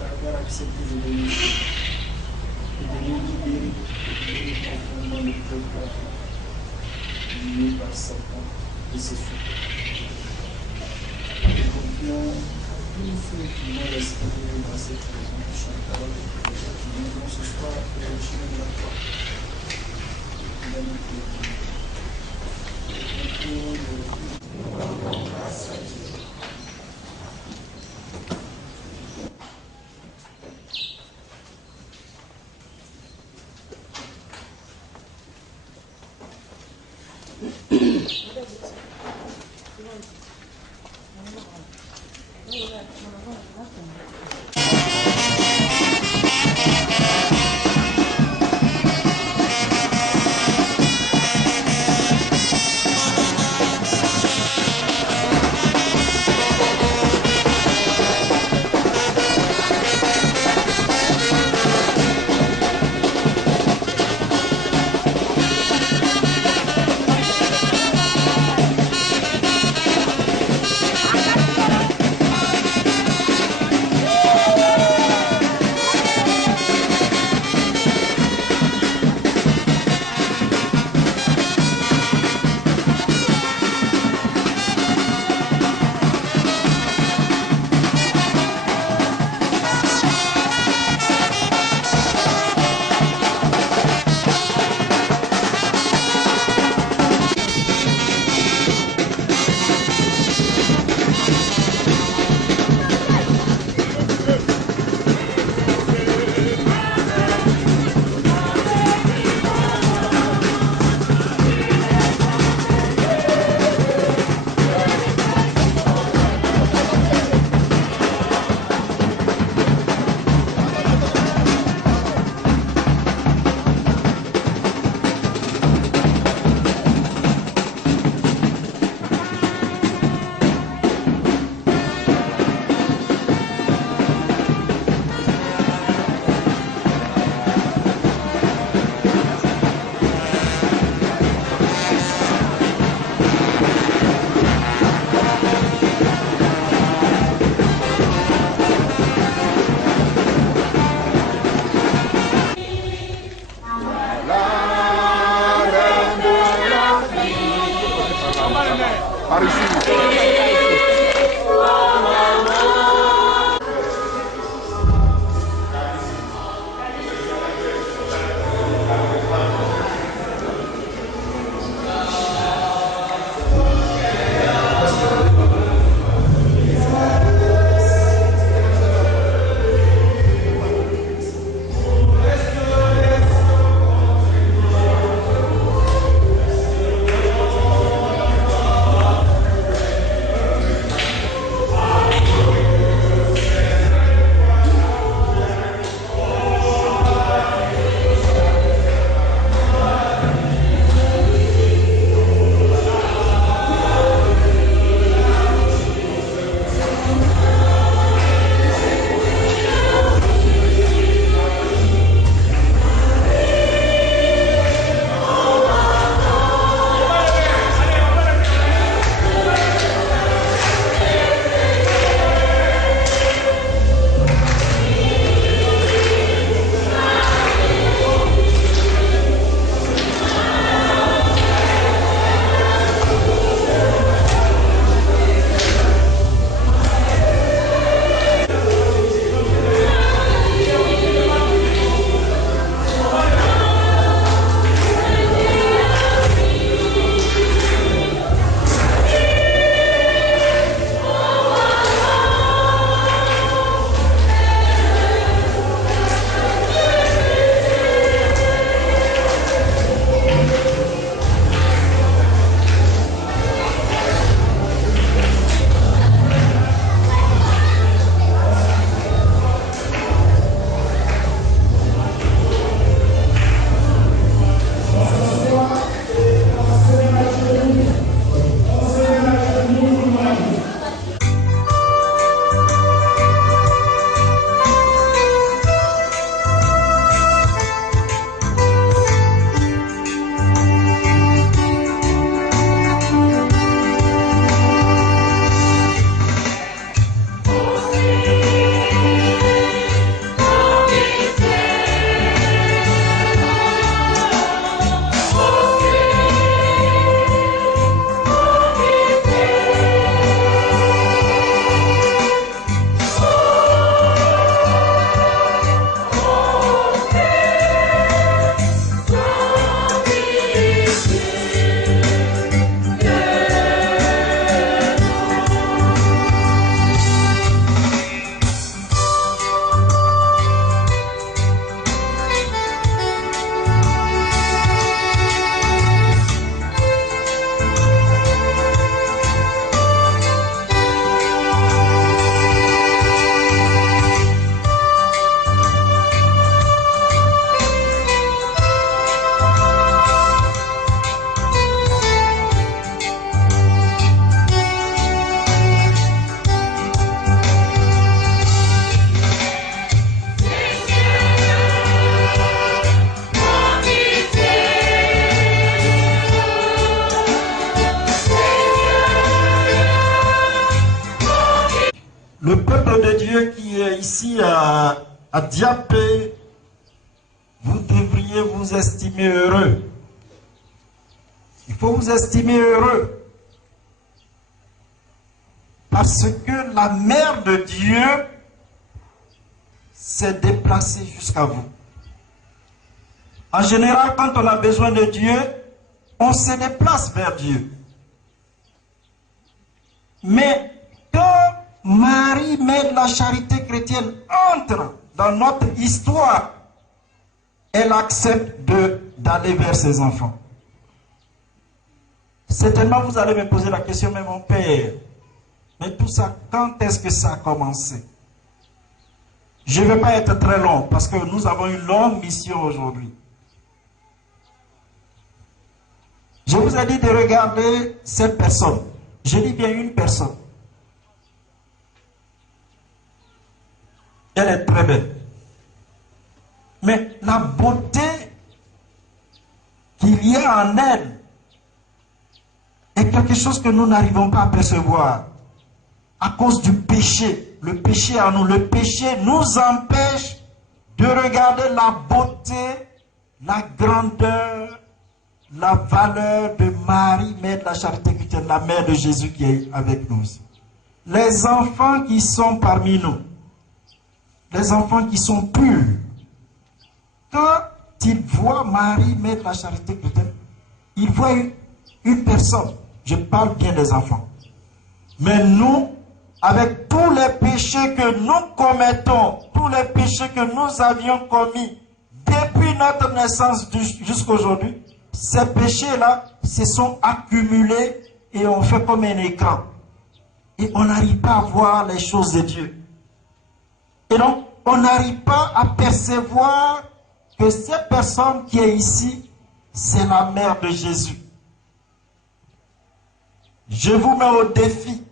Agora que você pediu dele, ele me participa desse filme. Então, infelizmente, esse filme vai ser apresentado não se espera que eu chegue na porta. à Diapé, vous devriez vous estimer heureux. Il faut vous estimer heureux. Parce que la mère de Dieu s'est déplacée jusqu'à vous. En général, quand on a besoin de Dieu, on se déplace vers Dieu. Mais quand Marie, mère de la charité chrétienne, entre dans notre histoire, elle accepte d'aller vers ses enfants. Certainement, vous allez me poser la question, mais mon père, mais tout ça, quand est-ce que ça a commencé? Je ne vais pas être très long, parce que nous avons une longue mission aujourd'hui. Je vous ai dit de regarder cette personne. Je dis bien une personne. Elle est très belle. Mais la beauté qu'il y a en elle est quelque chose que nous n'arrivons pas à percevoir à cause du péché. Le péché en nous, le péché nous empêche de regarder la beauté, la grandeur, la valeur de Marie, mère de la charité chrétienne, la mère de Jésus qui est avec nous ici. Les enfants qui sont parmi nous, les enfants qui sont purs, quand ils voient Marie, mère de la charité chrétienne, ils voient une personne. Je parle bien des enfants. Mais nous, avec tous les péchés que nous commettons, tous les péchés que nous avions commis depuis notre naissance jusqu'à aujourd'hui, ces péchés-là se sont accumulés et on fait comme un écran. Et on n'arrive pas à voir les choses de Dieu. Et donc, on n'arrive pas à percevoir que cette personne qui est ici, c'est la mère de Jésus. Je vous mets au défi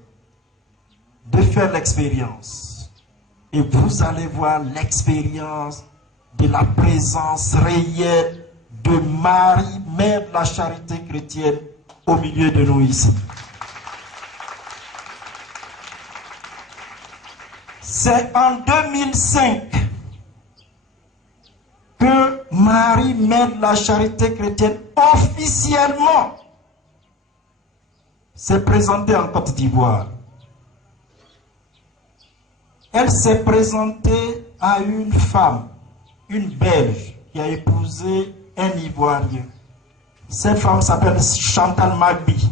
de faire l'expérience. Et vous allez voir l'expérience de la présence réelle de Marie, mère de la charité chrétienne, au milieu de nous ici. C'est en 2005 que Marie, mère de la charité chrétienne, officiellement s'est présentée en Côte d'Ivoire. Elle s'est présentée à une femme, une Belge, qui a épousé un Ivoirien. Cette femme s'appelle Chantal Magbi.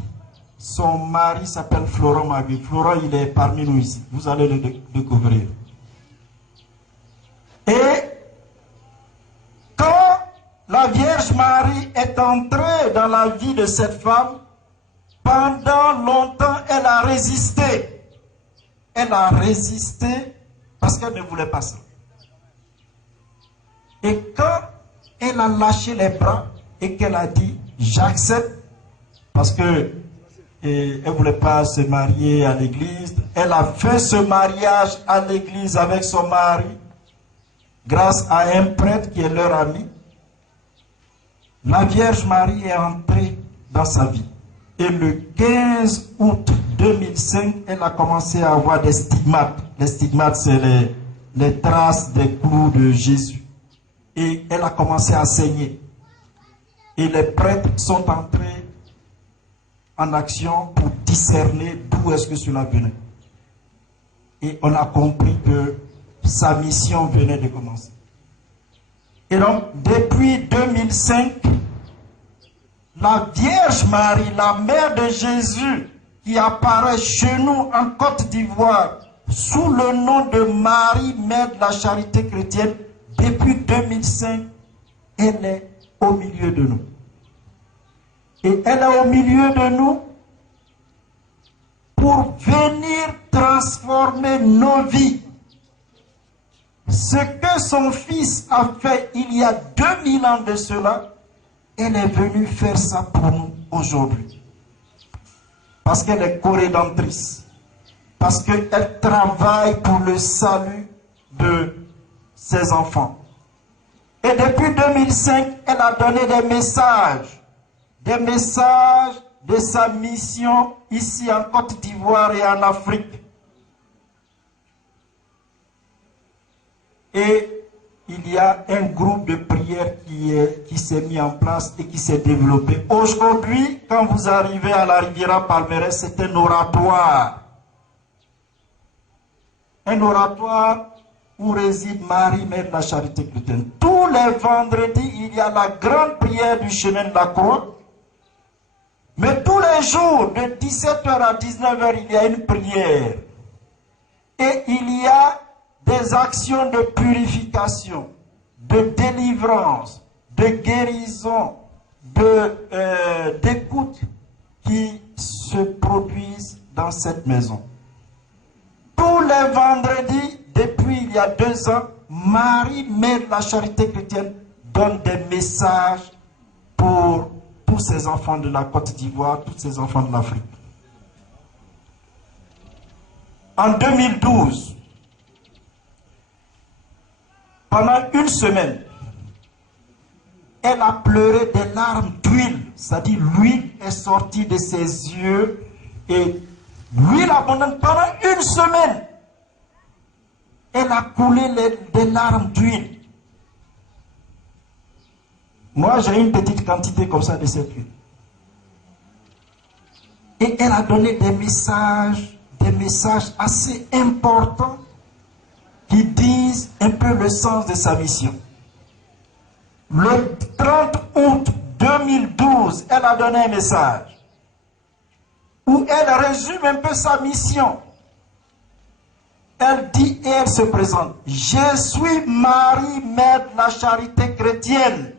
Son mari s'appelle Florent Magbi. Florent, il est parmi nous ici. Vous allez le découvrir. Et quand la Vierge Marie est entrée dans la vie de cette femme, pendant longtemps, elle a résisté. Elle a résisté parce qu'elle ne voulait pas ça. Et quand elle a lâché les bras et qu'elle a dit « j'accepte » parce que elle ne voulait pas se marier à l'église, elle a fait ce mariage à l'église avec son mari grâce à un prêtre qui est leur ami. La Vierge Marie est entrée dans sa vie. Et le 15 août 2005, elle a commencé à avoir des stigmates. Les stigmates, c'est les traces des clous de Jésus. Et elle a commencé à saigner. Et les prêtres sont entrés en action pour discerner d'où est-ce que cela venait. Et on a compris que sa mission venait de commencer. Et donc, depuis 2005, la Vierge Marie, la mère de Jésus, qui apparaît chez nous en Côte d'Ivoire, sous le nom de Marie, mère de la charité chrétienne, depuis 2005, elle est au milieu de nous. Et elle est au milieu de nous pour venir transformer nos vies. Ce que son fils a fait il y a 2000 ans de cela, elle est venue faire ça pour nous aujourd'hui. Parce qu'elle est co-rédemptrice. Parce qu'elle travaille pour le salut de ses enfants. Et depuis 2005, elle a donné des messages de sa mission ici en Côte d'Ivoire et en Afrique. Et il y a un groupe de prière qui s'est mis en place et qui s'est développé. Aujourd'hui, quand vous arrivez à la Riviera Palmeraie, c'est un oratoire. Un oratoire où réside Marie, Mère de la Charité chrétienne. Tous les vendredis, il y a la grande prière du chemin de la croix. Mais tous les jours, de 17h à 19h, il y a une prière. Et il y a des actions de purification, de délivrance, de guérison, d'écoute qui se produisent dans cette maison. Tous les vendredis, depuis il y a 2 ans, Marie, Mère de la Charité chrétienne, donne des messages pour tous ces enfants de la Côte d'Ivoire, tous ces enfants de l'Afrique. En 2012, pendant une semaine, elle a pleuré des larmes d'huile, c'est-à-dire l'huile est sortie de ses yeux et l'huile abondante pendant une semaine. Elle a coulé des larmes d'huile. Moi, j'ai une petite quantité comme ça de cette huile. Et elle a donné des messages assez importants qui disent un peu le sens de sa mission. Le 30 août 2012, elle a donné un message où elle résume un peu sa mission. Elle dit et elle se présente: je suis Marie, Mère de la Charité chrétienne.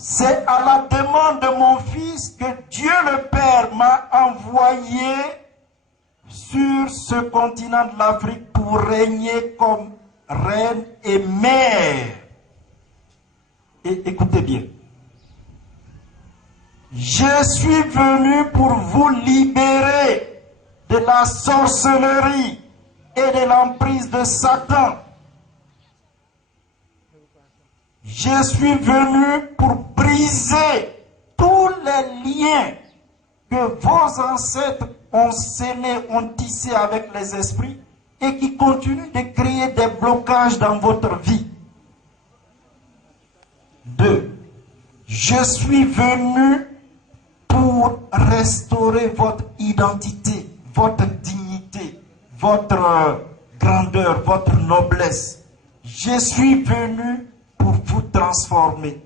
C'est à la demande de mon fils que Dieu le Père m'a envoyé sur ce continent de l'Afrique pour régner comme reine et mère. Et écoutez bien. Je suis venu pour vous libérer de la sorcellerie et de l'emprise de Satan. Je suis venu pour briser tous les liens que vos ancêtres ont scellés, ont tissés avec les esprits et qui continuent de créer des blocages dans votre vie. 2. Je suis venu pour restaurer votre identité, votre dignité, votre grandeur, votre noblesse. Je suis venu pour vous transformer.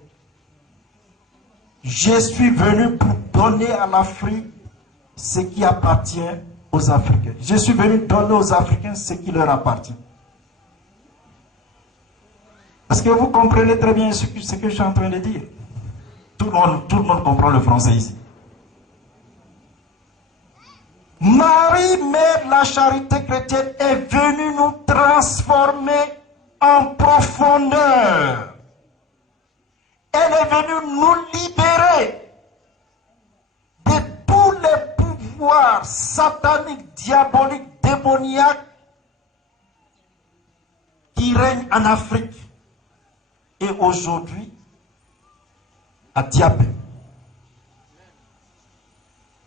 Je suis venu pour donner à l'Afrique ce qui appartient aux Africains. Je suis venu donner aux Africains ce qui leur appartient. Est-ce que vous comprenez très bien ce que je suis en train de dire? Tout le monde comprend le français ici. Marie, Mère de la Charité chrétienne, est venue nous transformer en profondeur. Elle est venue nous libérer de tous les pouvoirs sataniques, diaboliques, démoniaques qui règnent en Afrique et aujourd'hui à Diapé.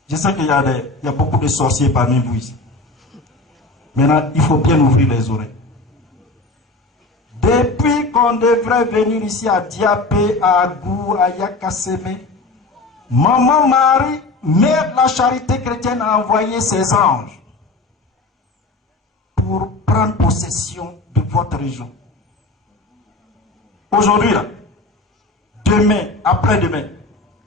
Je sais qu'il y a beaucoup de sorciers parmi vous ici. Maintenant, il faut bien ouvrir les oreilles. Depuis qu'on devrait venir ici à Diapé, à Agou, à Yakaseme, Maman Marie, Mère de la Charité chrétienne, a envoyé ses anges pour prendre possession de votre région. Aujourd'hui, là, demain, après-demain,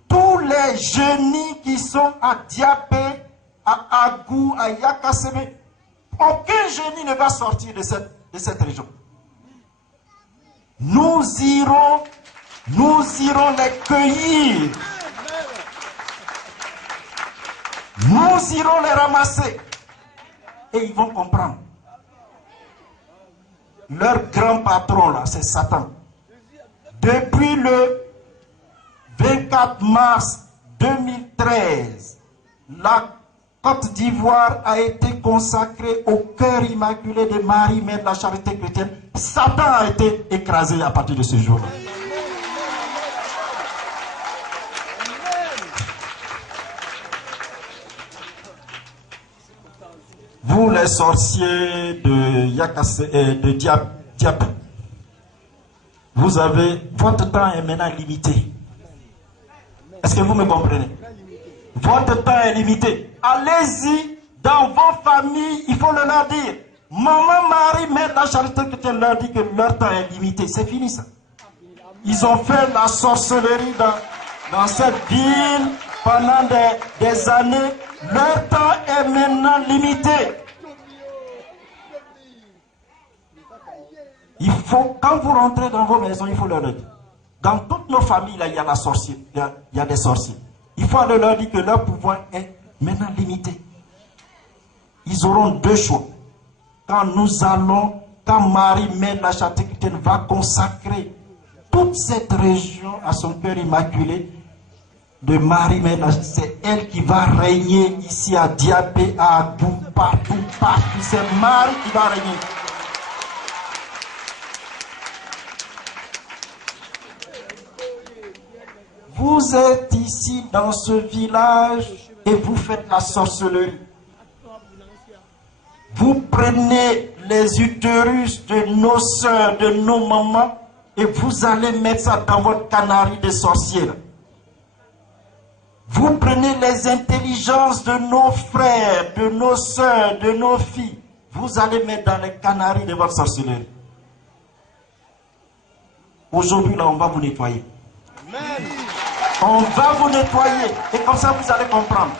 tous les génies qui sont à Diapé, à Agou, à Yakaseme, aucun génie ne va sortir de cette région. Nous irons les cueillir. Nous irons les ramasser. Et ils vont comprendre. Leur grand patron, là, c'est Satan. Depuis le 24 mars 2013, la Côte d'Ivoire a été consacrée au cœur immaculé de Marie, Mère de la Charité chrétienne. Satan a été écrasé à partir de ce jour. Vous vous les sorciers de Yakase et de Diap, vous avez, votre temps est maintenant limité. Est-ce que vous me comprenez? Votre temps est limité. Allez-y dans vos familles, il faut le leur dire. Maman, Marie, mère, la charité chrétienne leur dit que leur temps est limité. C'est fini ça. Ils ont fait la sorcellerie dans cette ville pendant des années. Leur temps est maintenant limité. Il faut, quand vous rentrez dans vos maisons, il faut leur dire. Dans toutes nos familles, là, il y a la sorcière, il y a des sorciers. Il faut aller leur dire que leur pouvoir est maintenant limité. Ils auront deux choix. Quand Marie, Mère de la Charité chrétienne, va consacrer toute cette région à son cœur immaculé, de Marie, Mère de la Charité, c'est elle qui va régner ici à Diapé, à Abou, partout. C'est Marie qui va régner. Vous êtes ici dans ce village et vous faites la sorcellerie. Vous prenez les utérus de nos soeurs, de nos mamans et vous allez mettre ça dans votre canari de sorciers. Vous prenez les intelligences de nos frères, de nos soeurs, de nos filles. Vous allez mettre dans les canaris de votre sorcellerie. Aujourd'hui, là, on va vous nettoyer. Amen. On va vous nettoyer. Et comme ça, vous allez comprendre.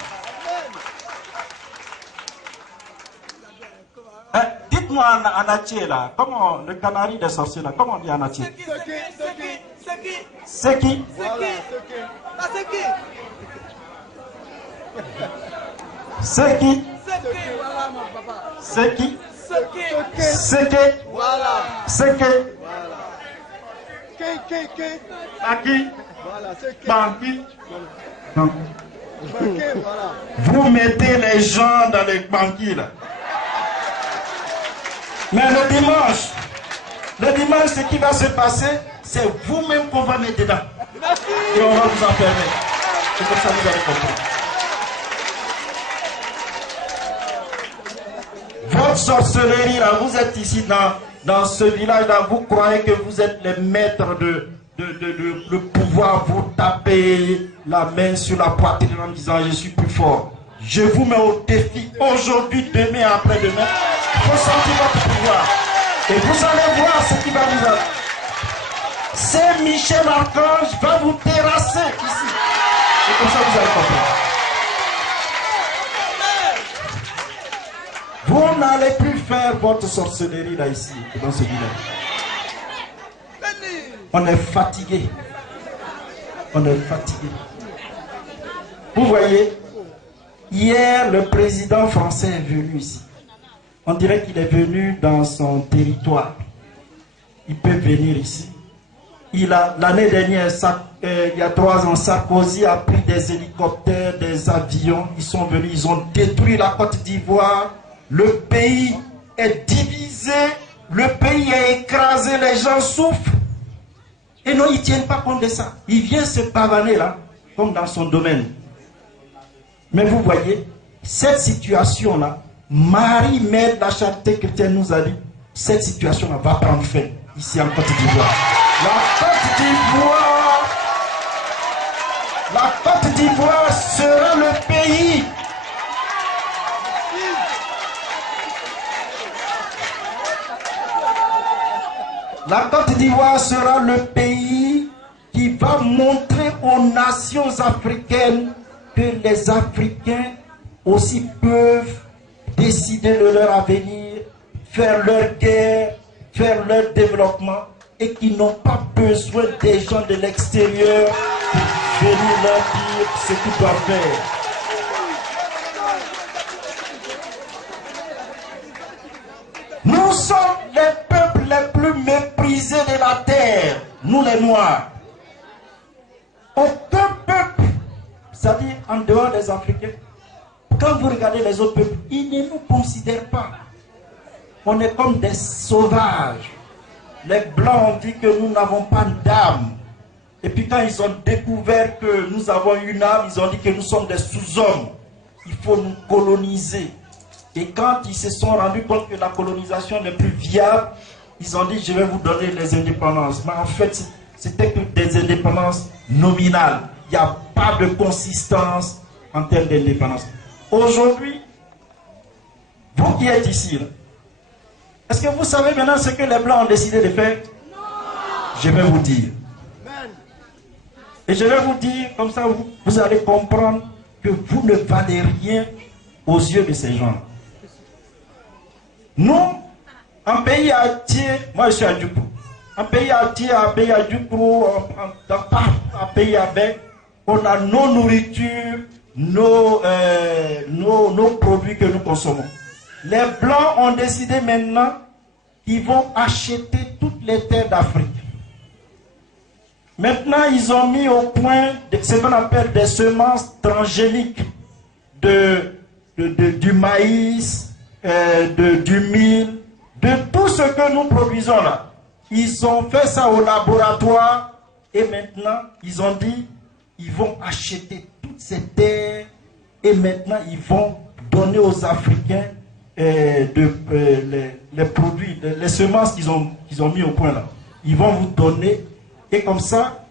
Dites-moi en atier, là, comment le canari des sorciers, là, comment on dit en atier? C'est qui? C'est qui? C'est qui? C'est qui? C'est qui? À qui? Banqui. Vous mettez les gens dans les banquilles là. Mais le dimanche, ce qui va se passer, c'est vous-même qu'on va mettre dedans. Et on va vous enfermer. C'est comme ça que vous allez comprendre. Votre sorcellerie là, vous êtes ici dans ce village là, vous croyez que vous êtes les maîtres de pouvoir vous taper la main sur la poitrine en disant je suis plus fort. Je vous mets au défi aujourd'hui, demain, après-demain. Il faut sentir votre pouvoir. Et vous allez voir ce qui va vous arriver. C'est Michel Archange va vous terrasser ici. C'est comme ça que vous allez comprendre. Vous n'allez plus faire votre sorcellerie là ici, dans ce village. On est fatigué. On est fatigué. Vous voyez, hier, le président français est venu ici. On dirait qu'il est venu dans son territoire. Il peut venir ici. L'année dernière, il y a 3 ans, Sarkozy a pris des hélicoptères, des avions. Ils sont venus, ils ont détruit la Côte d'Ivoire. Le pays est divisé. Le pays est écrasé. Les gens souffrent. Et non, ils ne tiennent pas compte de ça. Il vient se pavaner là, comme dans son domaine. Mais vous voyez, cette situation-là, Marie, Mère de la Charité chrétienne nous a dit, cette situation-là va prendre fin, ici en Côte d'Ivoire. La Côte d'Ivoire sera le pays. La Côte d'Ivoire sera le pays qui va montrer aux nations africaines que les Africains aussi peuvent décider de leur avenir, faire leur guerre, faire leur développement et qui n'ont pas besoin des gens de l'extérieur pour venir leur dire ce qu'ils doivent faire. Nous sommes les peuples les plus méprisés de la terre, nous les Noirs. Aucun peuple, c'est-à-dire en dehors des Africains, quand vous regardez les autres peuples, ils ne nous considèrent pas. On est comme des sauvages. Les Blancs ont dit que nous n'avons pas d'âme. Et puis quand ils ont découvert que nous avons une âme, ils ont dit que nous sommes des sous-hommes. Il faut nous coloniser. Et quand ils se sont rendus compte que la colonisation n'est plus viable, ils ont dit, je vais vous donner les indépendances. Mais en fait, c'était que des indépendances nominales. Il n'y a pas de consistance en termes d'indépendance. Aujourd'hui, vous qui êtes ici, est-ce que vous savez maintenant ce que les Blancs ont décidé de faire? Non. Je vais vous dire. Et je vais vous dire, comme ça vous allez comprendre que vous ne valez rien aux yeux de ces gens. Nous, un pays entier, moi je suis à Djoukro, un pays entier, un pays à Djoukro, un pays avec, on a nos nourritures, nos produits que nous consommons. Les Blancs ont décidé maintenant qu'ils vont acheter toutes les terres d'Afrique. Maintenant, ils ont mis au point ce qu'on appelle des semences transgéniques du maïs, du mil, de tout ce que nous produisons là. Ils ont fait ça au laboratoire et maintenant, ils ont dit ils vont acheter toutes ces terres et maintenant, ils vont donner aux Africains les produits, les semences qu'ils ont mis au point là. Ils vont vous donner. Et comme ça,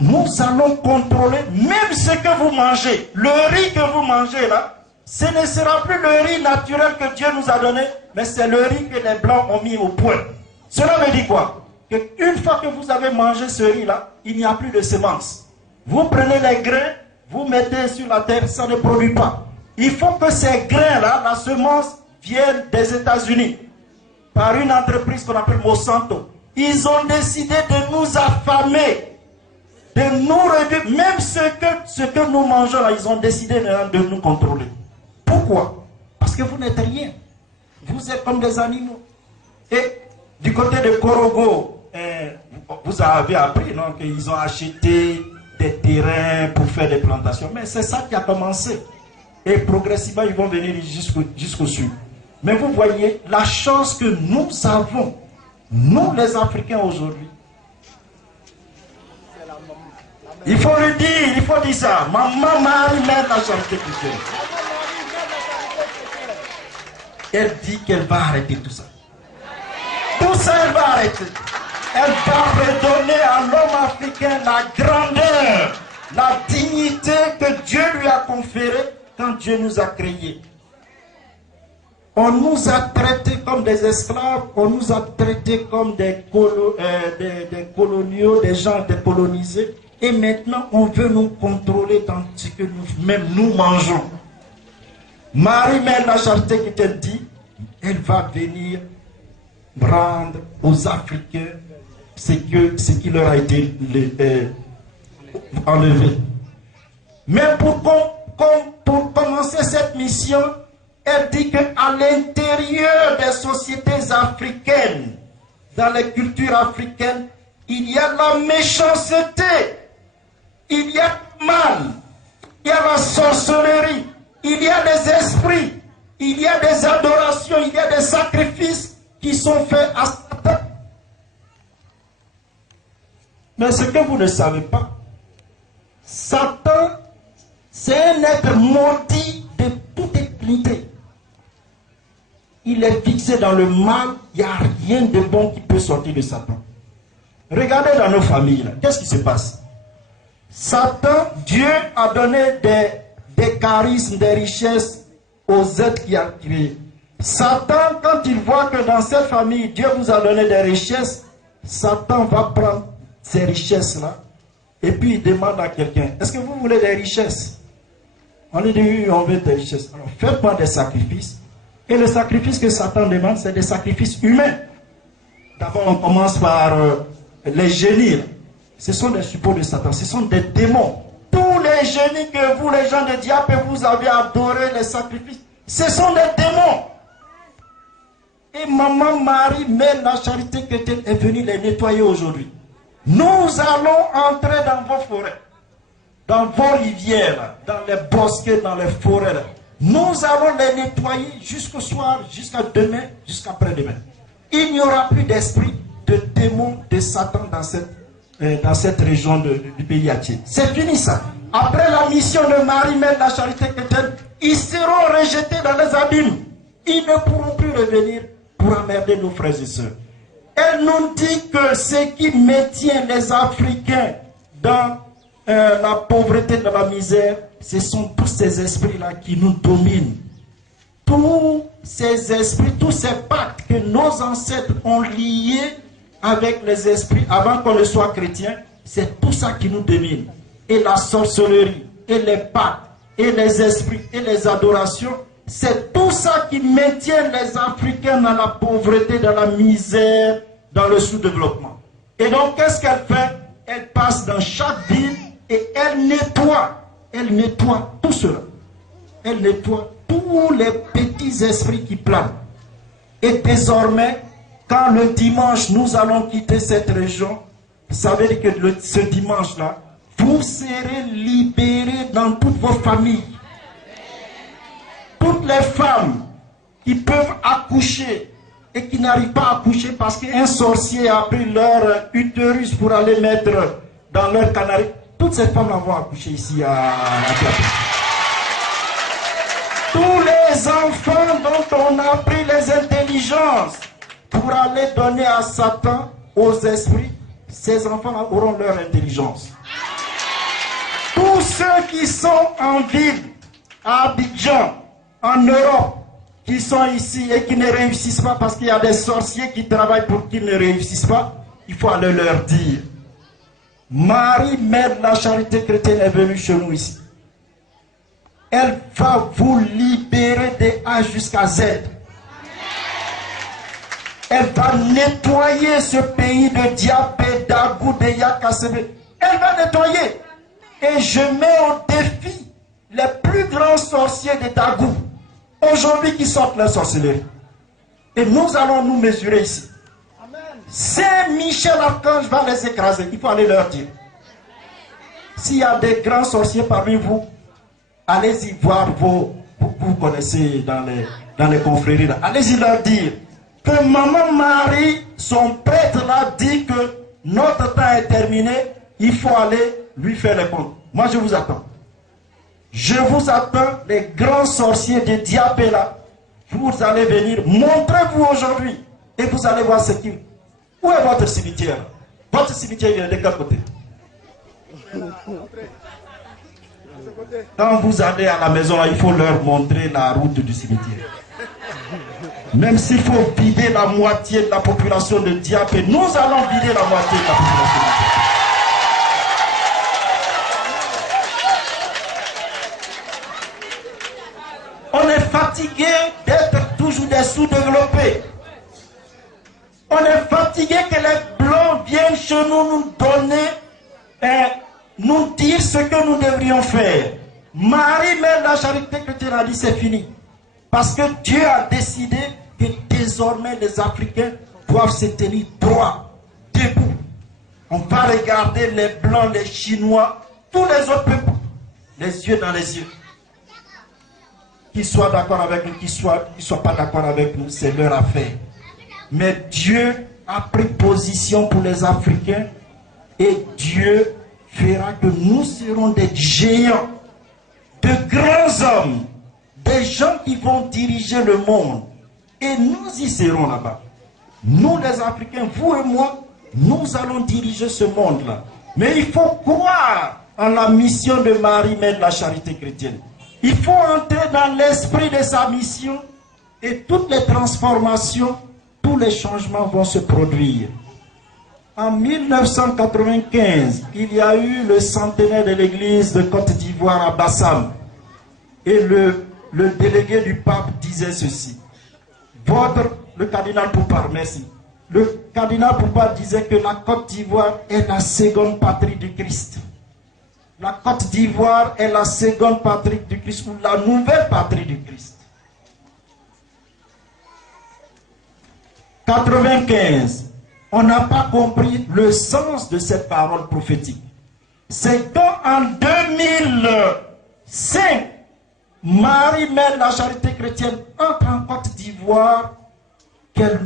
nous allons contrôler même ce que vous mangez. Le riz que vous mangez là, ce ne sera plus le riz naturel que Dieu nous a donné, mais c'est le riz que les Blancs ont mis au point. Cela veut dire quoi? Qu'une fois que vous avez mangé ce riz là, il n'y a plus de semences. Vous prenez les grains, vous mettez sur la terre, ça ne produit pas. Il faut que ces grains là, la semence, viennent des États-Unis par une entreprise qu'on appelle Monsanto. Ils ont décidé de nous affamer, de nous réduire. Même ce que nous mangeons là, ils ont décidé de nous contrôler. Pourquoi? Parce que vous n'êtes rien. Vous êtes comme des animaux. Et du côté de Korogo, vous avez appris qu'ils ont acheté des terrains pour faire des plantations. Mais c'est ça qui a commencé. Et progressivement, ils vont venir jusqu'au sud. Mais vous voyez la chance que nous avons. Nous, les Africains, aujourd'hui, il faut le dire, il faut dire ça. Maman Marie-Mère la charité chrétienne. Elle dit qu'elle va arrêter tout ça. Tout ça, elle va arrêter. Elle va redonner à l'homme africain la grandeur, la dignité que Dieu lui a conférée quand Dieu nous a créés. On nous a traités comme des esclaves, on nous a traités comme des coloniaux, des gens décolonisés. Et maintenant, on veut nous contrôler dans ce que nous-mêmes nous mangeons. Marie-Mère la Charité qui te dit, elle va venir rendre aux Africains ce qui leur a été enlevé. Mais pour commencer cette mission, elle dit qu'à l'intérieur des sociétés africaines, dans les cultures africaines, il y a la méchanceté, il y a le mal, il y a la sorcellerie, il y a des esprits, il y a des adorations, il y a des sacrifices qui sont faits à Satan. Mais ce que vous ne savez pas, Satan, c'est un être maudit de toute éternité. Il est fixé dans le mal, il n'y a rien de bon qui peut sortir de Satan. Regardez dans nos familles, qu'est-ce qui se passe? Satan, Dieu a donné des charismes, des richesses aux êtres qu'il a créés. Satan, quand il voit que dans cette famille, Dieu vous a donné des richesses, Satan va prendre ces richesses-là et puis il demande à quelqu'un, est-ce que vous voulez des richesses? On lui dit, oui, on veut des richesses. Alors faites-moi des sacrifices. Et le sacrifice que Satan demande, c'est des sacrifices humains. D'abord, on commence par les génies. Ce sont des suppôts de Satan, ce sont des démons. Tous les génies que vous, les gens de diable, vous avez adoré les sacrifices, ce sont des démons. Et maman Marie, Mère la Charité chrétienne est venue les nettoyer aujourd'hui. Nous allons entrer dans vos forêts, dans vos rivières, dans les bosquets, dans les forêts. Nous allons les nettoyer jusqu'au soir, jusqu'à demain, jusqu'à après-demain. Il n'y aura plus d'esprit de démons, de Satan dans cette région du pays entier. C'est fini ça. après la mission de Marie-Mère de la Charité chrétienne, ils seront rejetés dans les abîmes. Ils ne pourront plus revenir pour emmerder nos frères et sœurs. Elle nous dit que ce qui maintient les Africains dans la pauvreté, dans la misère, ce sont tous ces esprits-là qui nous dominent. Tous ces esprits, tous ces pactes que nos ancêtres ont liés avec les esprits avant qu'on ne soit chrétien, c'est tout ça qui nous domine. Et la sorcellerie, et les pactes, et les esprits, et les adorations, c'est tout ça qui maintient les Africains dans la pauvreté, dans la misère, dans le sous-développement. Et donc, qu'est-ce qu'elle fait? Elle passe dans chaque ville et elle nettoie tout cela. Elle nettoie tous les petits esprits qui planent. Et désormais, quand le dimanche, nous allons quitter cette région, ça veut dire que ce dimanche-là, vous serez libérés dans toutes vos familles. Toutes les femmes qui peuvent accoucher et qui n'arrivent pas à accoucher parce qu'un sorcier a pris leur utérus pour aller mettre dans leur canari, toutes ces femmes-là vont accoucher ici à Diapé. Tous les enfants dont on a pris les intelligences pour aller donner à Satan, aux esprits, ces enfants auront leur intelligence. Tous ceux qui sont en ville, à Abidjan, en Europe, qui sont ici et qui ne réussissent pas parce qu'il y a des sorciers qui travaillent pour qu'ils ne réussissent pas, il faut aller leur dire. Marie, Mère de la Charité chrétienne, est venue chez nous ici. Elle va vous libérer de A jusqu'à Z. Elle va nettoyer ce pays de Diapé, d'Agou, de Yakasebe. Elle va nettoyer. Et je mets au défi les plus grands sorciers de Dagou, aujourd'hui qui sortent la sorcellerie. Et nous allons nous mesurer ici. Saint Michel Archange va les écraser. Il faut aller leur dire. S'il y a des grands sorciers parmi vous, allez-y voir vous connaissez dans les confréries. Allez-y leur dire que Maman Marie, son prêtre là, dit que notre temps est terminé. Il faut aller lui faire les comptes. Moi, je vous attends. Je vous attends, les grands sorciers de Diapé là. Vous allez venir, montrez-vous aujourd'hui. Et vous allez voir ce qui... Où est votre cimetière? Votre cimetière, il est de quel côté? Quand vous allez à la maison, là, il faut leur montrer la route du cimetière. Même s'il faut vider la moitié de la population de Diapé, nous allons vider la moitié de la population de Diapé. On est fatigué d'être toujours des sous-développés. On est fatigué que les Blancs viennent chez nous nous donner, nous dire ce que nous devrions faire. Marie, Mère de la Charité chrétienne, a dit c'est fini. Parce que Dieu a décidé que désormais les Africains doivent se tenir droit, debout. On va regarder les Blancs, les Chinois, tous les autres peuples, les yeux dans les yeux. Qu'ils soient d'accord avec nous, qu'ils ne soient pas d'accord avec nous, c'est leur affaire. Mais Dieu a pris position pour les Africains et Dieu fera que nous serons des géants, de grands hommes, des gens qui vont diriger le monde. Et nous y serons là-bas. Nous les Africains, vous et moi, nous allons diriger ce monde-là. Mais il faut croire en la mission de Marie, Mère de la Charité chrétienne. Il faut entrer dans l'esprit de sa mission et toutes les transformations, tous les changements vont se produire. En 1995, il y a eu le centenaire de l'église de Côte d'Ivoire à Bassam. Et le délégué du pape disait ceci. Le cardinal Poupard, merci. Le cardinal Poupard disait que la Côte d'Ivoire est la seconde patrie du Christ. La Côte d'Ivoire est la seconde patrie du Christ, ou la nouvelle patrie du Christ. 95. On n'a pas compris le sens de cette parole prophétique. C'est qu'en 2005, Marie, Mère de la Charité chrétienne, entre en Côte d'Ivoire, qu'elle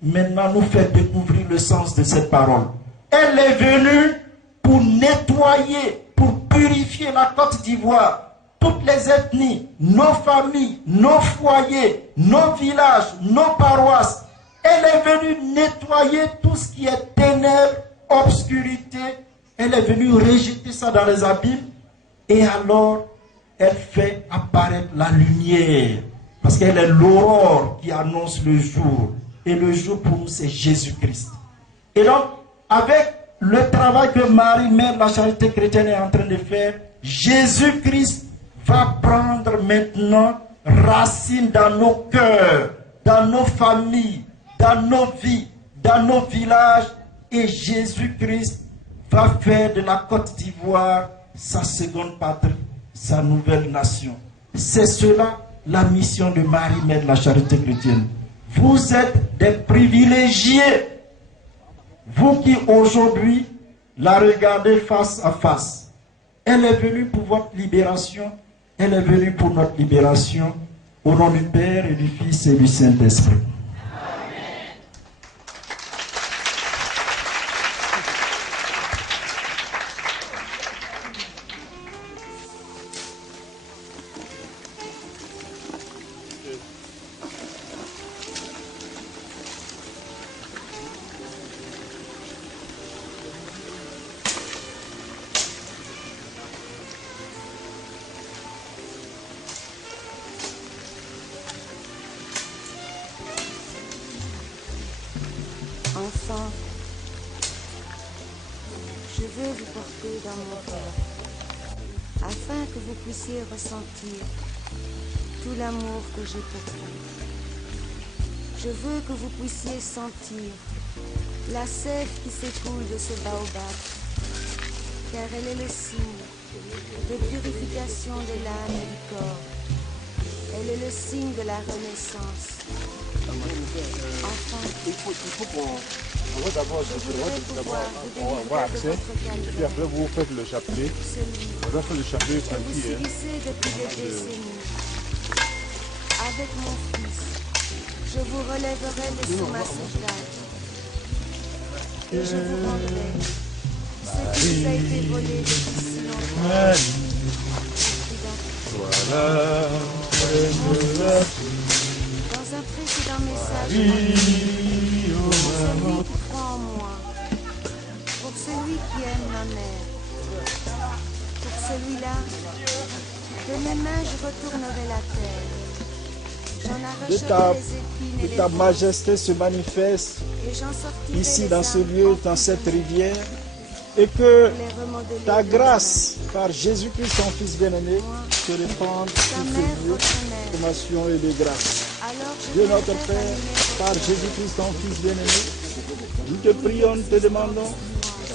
maintenant nous fait découvrir le sens de cette parole. Elle est venue pour nettoyer, pour purifier la Côte d'Ivoire. Toutes les ethnies, nos familles, nos foyers, nos villages, nos paroisses. Elle est venue nettoyer tout ce qui est ténèbres, obscurité. Elle est venue rejeter ça dans les abîmes. Et alors, elle fait apparaître la lumière. Parce qu'elle est l'aurore qui annonce le jour. Et le jour pour nous, c'est Jésus-Christ. Et donc, avec le travail que Marie, Mère de la Charité chrétienne, est en train de faire, Jésus-Christ va prendre maintenant racine dans nos cœurs, dans nos familles, dans nos vies, dans nos villages. Et Jésus-Christ va faire de la Côte d'Ivoire sa seconde patrie, sa nouvelle nation. C'est cela la mission de Marie, Mère de la Charité chrétienne. Vous êtes des privilégiés. Vous qui aujourd'hui la regardez face à face. Elle est venue pour votre libération. Elle est venue pour notre libération. Au nom du Père et du Fils et du Saint-Esprit. Enfants, je veux vous porter dans mon cœur, afin que vous puissiez ressentir tout l'amour que j'ai pour vous. Je veux que vous puissiez sentir la sève qui s'écoule de ce baobab, car elle est le signe de purification de l'âme et du corps. Elle est le signe de la renaissance. Enfin, il faut qu'on va d'abord avoir accès, et puis après vous faites le chapelet. On va faire le chapelet tranquille. Depuis des décennies. Avec mon fils, je vous relèverai de sous ma citadelle. Et je vous rendrai ce qui vous a été volé depuis si longtemps. Voilà. Dans un précédent message, pour celui qui croit en moi, pour celui qui aime ma mère, pour celui-là, de mes mains je retournerai la terre. J'en arracherai les épines et Que les ta branches, majesté se manifeste et j'en sortirai ici les dans ce âmes lieu, dans cette rivière, et que les remodeler ta de grâce, par Jésus-Christ, ton Fils bien-aimé, se répande ta sur mère, ce lieu, votre mère. formation et de grâce. Alors je Dieu notre viendrai Père, rallumer par votre Jésus-Christ, ton Fils bien-aimé, nous te prions, nous te demandons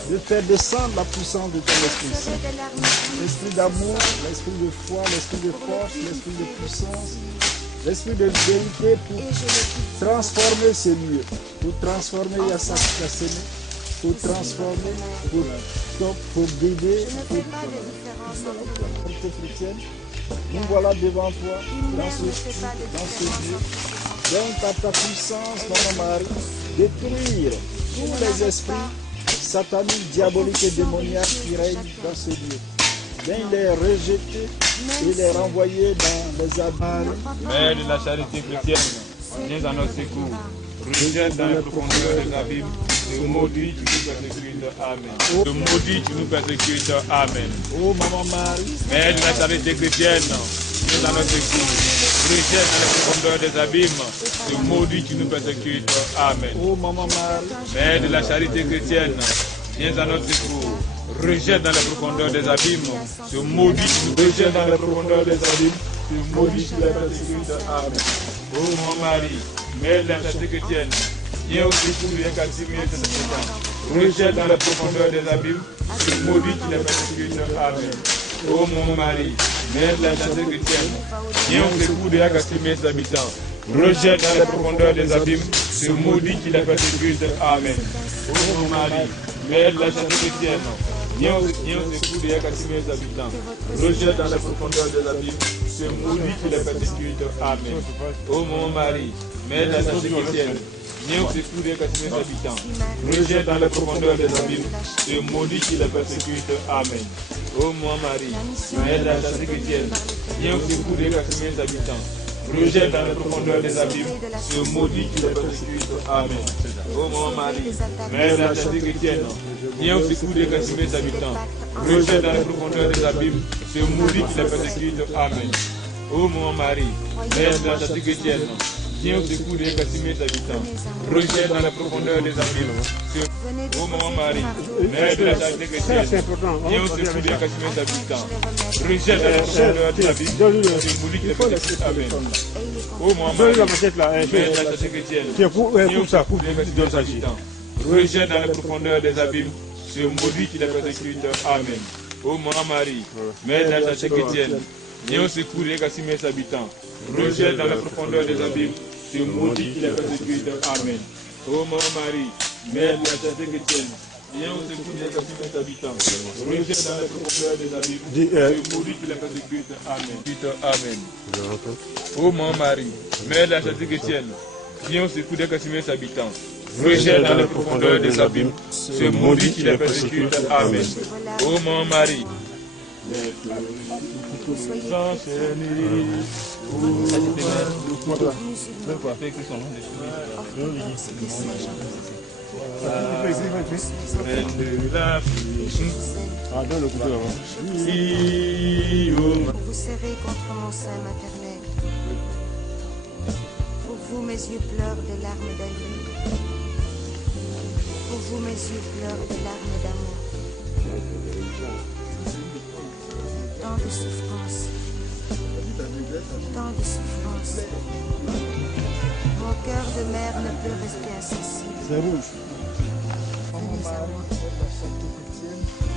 de faire descendre la puissance de ton Esprit. serai de l'armure L'esprit d'amour, l'esprit de foi, l'esprit de force, l'esprit de puissance, l'esprit de vérité pour et je le dis. transformer ces lieux, pour transformer Yassak Kassene, pour transformer, pour guider, Je ne pour fais pas de différence entre vous. l'autorité chrétienne. Nous voilà devant toi, Une dans mère ce ne fait pas de lieu. différence entre ses enfants. Donne par ta puissance, mon mari, détruire tous les esprits sataniques, diaboliques et démoniaques qui règnent dans ce lieu. Viens les rejeter et les renvoyer dans les abîmes. Mère de la charité chrétienne, viens à notre secours. Rejette dans les profondeurs des abîmes. Ce maudit, tu nous persécutes. Amen. Ce maudit, tu nous persécutes. Amen. Oh, maman Marie, Mère de la charité chrétienne, viens à notre secours. Rejette dans les profondeurs des abîmes. Ce maudit, tu nous persécutes. Amen. oh, maman Marie, Mère de la charité chrétienne, viens à notre secours. Rejette dans les profondeurs des abîmes. Ce maudit, tu nous rejette dans les profondeurs des abîmes. Ce maudit, tu les persécutes. Amen. Oh mon mari, Mère de la charité chrétienne, viens au secours du Casimir de cette femme. Rejette dans les profondeurs des abîmes. Ce maudit, tu les persécutes. Amen. Oh mon mari, Mère de la charité chrétienne, viens au secours de Casimir des habitants. Rejette dans les profondeurs des abîmes. Ce maudit qui les persécute. Amen. Oh mon mari, Mère de la charité chrétienne, viens au secours de Casimir des habitants. Rejette dans les profondeurs des abîmes. Ce maudit qui les persécute. Amen. Oh mon mari, Mère de la charité chrétienne, viens au secours des Casimir habitants. Rejette dans les profondeurs des abîmes, et maudit qui les persécute. Amen. Ô moi Marie, Mère de la charité chrétienne, viens au secours des Casimir habitants. Rejette dans les profondeurs des abîmes, ce maudit qui les persécute. Amen. Ô mon Marie, Mère de la charité chrétienne, viens au secours des Casimir habitants. Rejette dans les profondeurs des abîmes, ce maudit qui les persécute. Amen. Ô mon Marie, Mère de la charité chrétienne, viens au secours des Casimir habitants. Rejette dans les profondeurs des abîmes, ô mon Marie, Mère de la charité chrétienne, viens au secours des Casimir habitants. Rejette dans les profondeurs des abîmes, ce maudit qui les persécute. Amen. Ô mon Marie, Mère de la charité chrétienne, viens au secours des Casimir habitants. Rejette dans les profondeurs des abîmes, ce maudit qui les persécute. Amen. Ô mon Marie, Mère de la charité chrétienne, viens au secours des Casimir habitants. Rejette dans les profondeurs des abîmes, ce maudit qui les persécute. Amen. Ô mon Marie, Mère de la charité chrétienne, viens au secours des Casimir habitants. Rejette dans les profondeurs des abîmes, ce maudit qui les persécute. Amen. Amen. Ô mon Marie, Mère de la charité chrétienne, viens au secours des Casimir habitants. Rejette dans les profondeurs des abîmes, ce maudit qui les persécute. Amen. Ô mon Marie, Vous serrez contre mon sein maternel. Pour vous, mes yeux pleurent des larmes d'amour. Pour vous, mes yeux pleurent des larmes d'amour. Tant de souffrance. Tant de souffrance. Mon cœur de mère ne peut rester insensible. Venez à moi,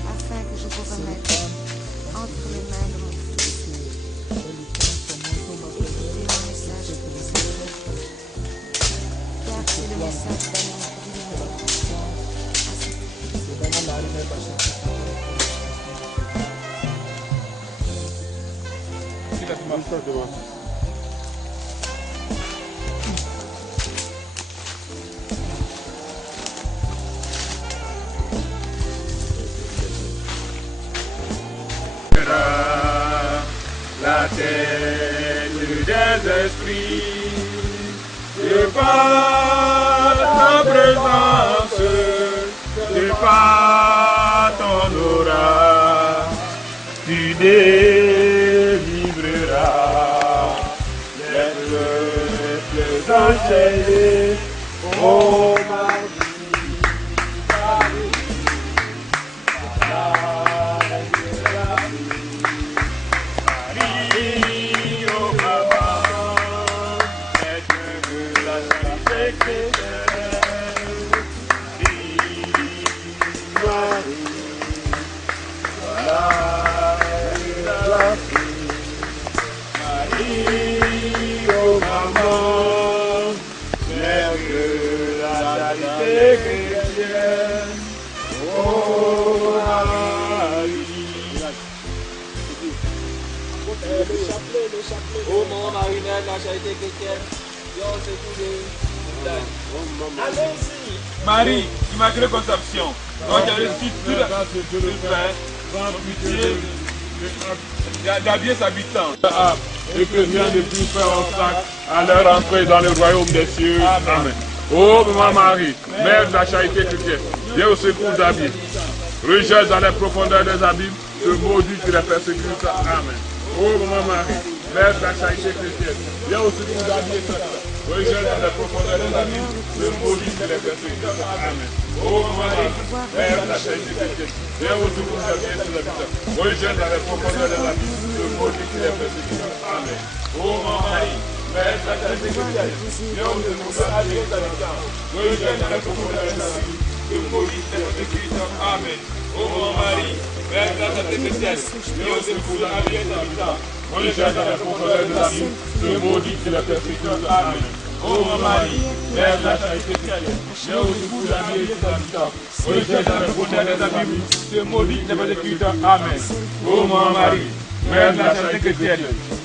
afin que je vous remette entre les mains de mon Fils. Écoutez mon message, car c'est le message d'amour du la tête des esprits, de par ta présence, de par ton aura, tu délivreras les enchaînés, oh Oh mon Marie, Mère de la charité chrétienne, viens au secours des allez-y. Marie, Immaculée Conception, donc tu as reçu tout le pain, sans pitié d'habiller sa habitants. Et que rien ne puisse faire obstacle à leur entrée dans le royaume des cieux. Amen. Oh maman Marie, Mère de la charité chrétienne, viens au secours d'habiller. Rejette dans les profondeurs des abîmes ce maudit qui les persécute. Amen. Oh maman Marie, Mère de la charité chrétienne, viens au secours d'habiller cette terre. Rejette dans les profondeurs des abîmes le maudit qui les persécute. Amen. Oh maman Marie, Mère de la charité chrétienne, viens au secours d'habiller cette terre. Rejette dans les profondeurs des abîmes le maudit qui les persécute. Amen. Oh maman Marie, Mère de la charité chrétienne, viens au secours d'habiller cette terre. Rejette dans les profondeurs des abîmes le maudit qui les persécute. Amen. Oh maman Marie, Mère de la charité chrétienne, viens au secours d'habiller cette terre. Rejette dans les profondeurs des abîmes ce maudit qui les persécute. Amen. Oh Marie, Mère de la charité chrétienne, viens au secours d'habiller les habitants. Rejette dans les profondeurs des abîmes ce maudit qui les persécute. Amen. Oh Marie, Mère de la charité chrétienne,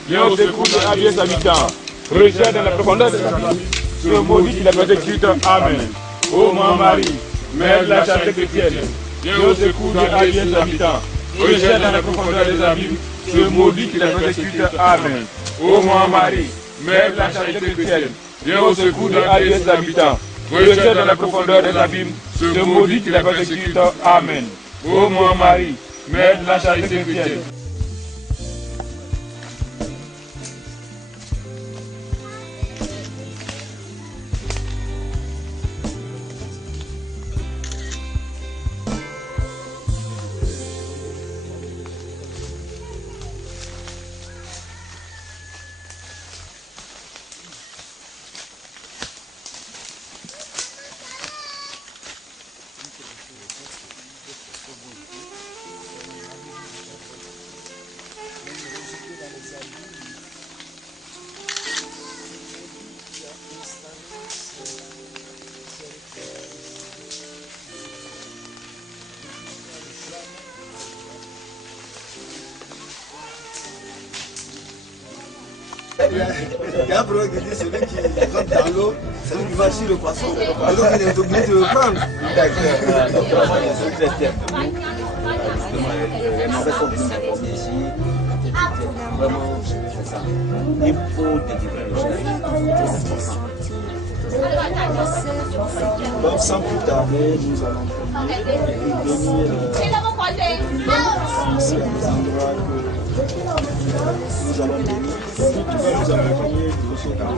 viens au secours d'habiller les habitants. Rejette dans les profondeurs des abîmes se maudit qui la persécute. Amen. Ô mon Marie, Mère de la charité chrétienne, viens au secours des aliens habitants. Rejette dans la profondeur des abîmes, se maudit qui la persécute. Amen. Ô mon Marie, Mère de la charité chrétienne, viens au secours des aliens habitants. Rejette dans la profondeur des abîmes, se maudit qui la persécute. Amen. Ô mon Marie, Mère de la charité chrétienne. Il y a un problème qui dit celui qui rentre dans l'eau, c'est lui qui va sur le poisson. Et donc il est obligé de le prendre. Il faut délivrer le Donc sans plus tarder, nous allons prier et bénir ces endroits que nous allons bénir. Si tu vas nous accompagner de ce temps.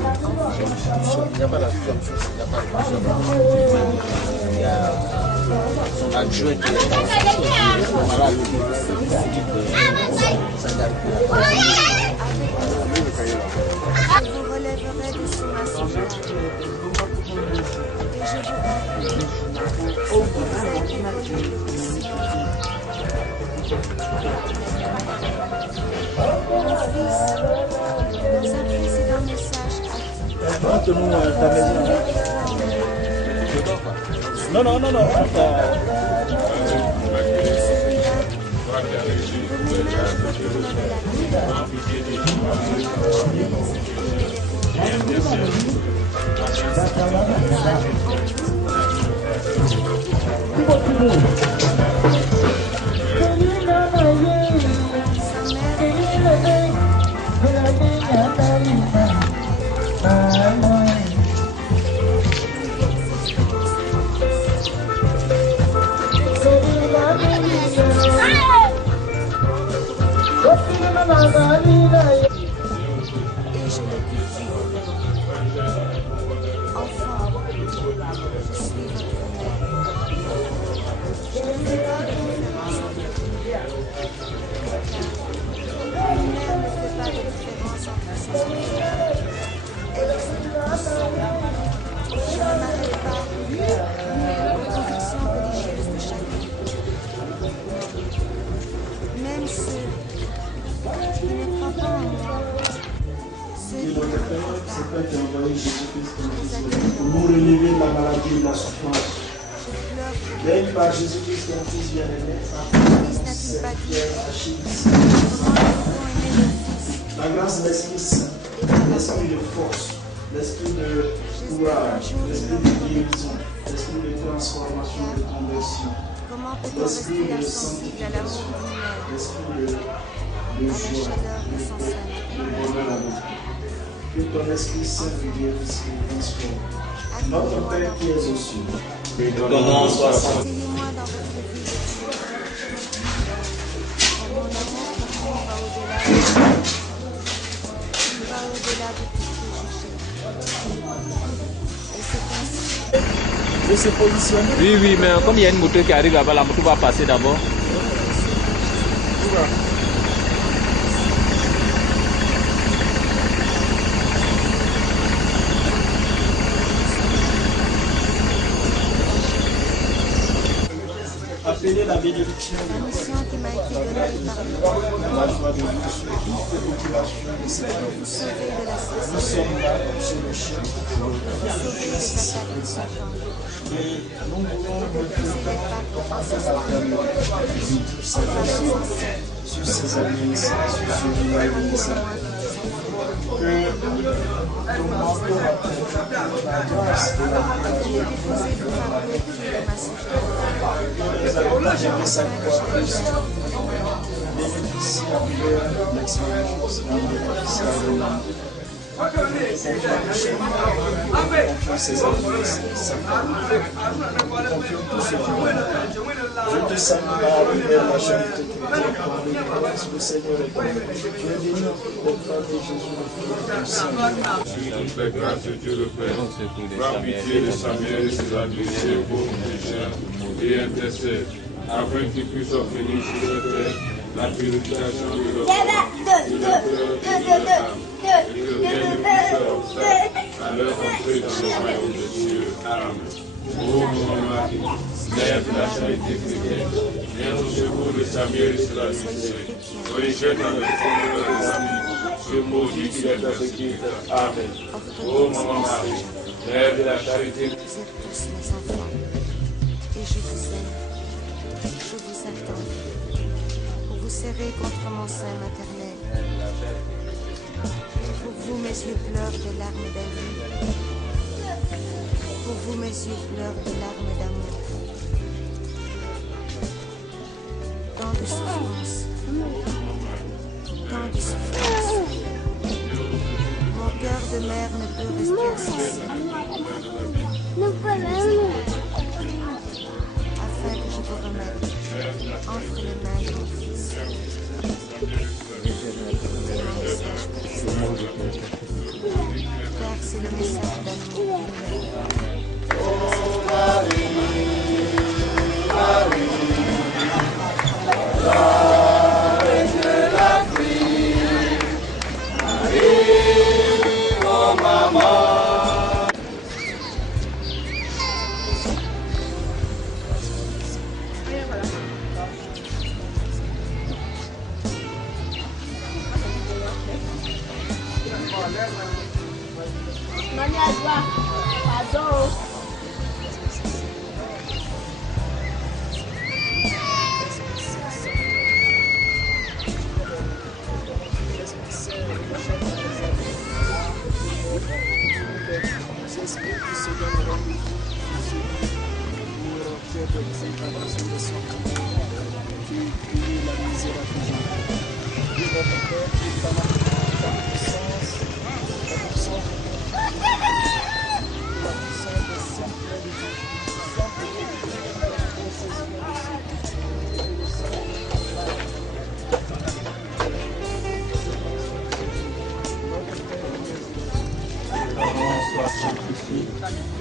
Il n'y a pas la il y a son adjoint qui est malade. Je vous relèverai de sous ma souffrance et je vous rappelle ma vie. Mon fils, dans un précédent message, Montre-nous ta maison. Non. et je le cultive. Enfant, je suis votre mère. Je ne fais pas de différence entre vous. Une mère ne fait pas de différence entre ses enfants. Elle est seule. Je ne m'arrête pas aux convictions religieuses de chacun. Même ceux qui ne croient pas en moi, ceux qui ne Notre Père, croient c'est pas, toi qui as envoyé Jésus-Christ pour nous relever de la maladie et de la souffrance. Veille par Jésus-Christ, ton Fils bien-aimé, Saint-Pierre, Achille, la grâce de l'Esprit Saint, l'esprit de force, l'esprit de courage, l'esprit de guérison, l'esprit de transformation, de conversion, comment peut-on l'esprit rester de insensible à l'amour sanctification, du l'esprit de à la joie, chaleur de son sein? de bonheur avec toi. Que ton Esprit Saint nous guérisse et nous transforme. Notre Père qui es aux cieux, Que ton nom soit sanctifié. Accueillez-moi dans votre vie de tous les jours. Mon amour pour vous va au-delà de tout préjugé. Et c'est ainsi. Je se positionne. Oui, mais comme il y a une moto qui arrive là-bas, la moto va passer d'abord. Appelez la bénédiction La mission qui m'a été donnée par Dieu, la joie de vous sur toutes les populations de cette de vous sauver de la Nous cessation, sommes là sur le champ. de sauver les attaques de Satan. Et nous voulons C'est les pactes de sur ces administrations, sur ce village de ton manteau la grâce de la J'ai déposé le fardeau au pied de ma souche. nous allons partager sa croix Christ. Bénéficie après l'expérience, bénéficie confions ses amis, sa famille, confions tout ce qui est. Je te salue Marie, Mère de la charité chrétienne, comme le grâce, le Seigneur est avec toi. Tu es bénie entre les femmes et Jésus, le fruit de ton sein. Sur toute la grâce de Dieu le Père, prends pitié de sa mère et ses adversaires pour pécheurs, et intercède, afin qu'ils puissent obtenir sur la terre la purification de leur corps, de leur cœur et de leur âme, et que rien ne puisse faire obstacle à leur entrée dans le royaume de Dieu. Amen. Ô mon Marie, Mère de la charité chrétienne, viens au secours de sa mère et ses adversaires, soyez jeunes dans le fond de leurs amis, ce maudit qui les persécute. Amen. Ô mon Marie, Mère de la charité, Vous êtes tous mes enfants, et je vous aime, je vous attends, pour vous serrer contre mon sein maternel. Pour vous, mes yeux pleurent de larmes d'amour. Pour vous, mes yeux pleurent de larmes d'amour. Tant de souffrance, tant de souffrance. Mon cœur de mère ne peut rester assis. Afin que je vous remette entre les mains de mon fils. C'est mon message personnel. Car c'est le message d'amour qu'il m'a.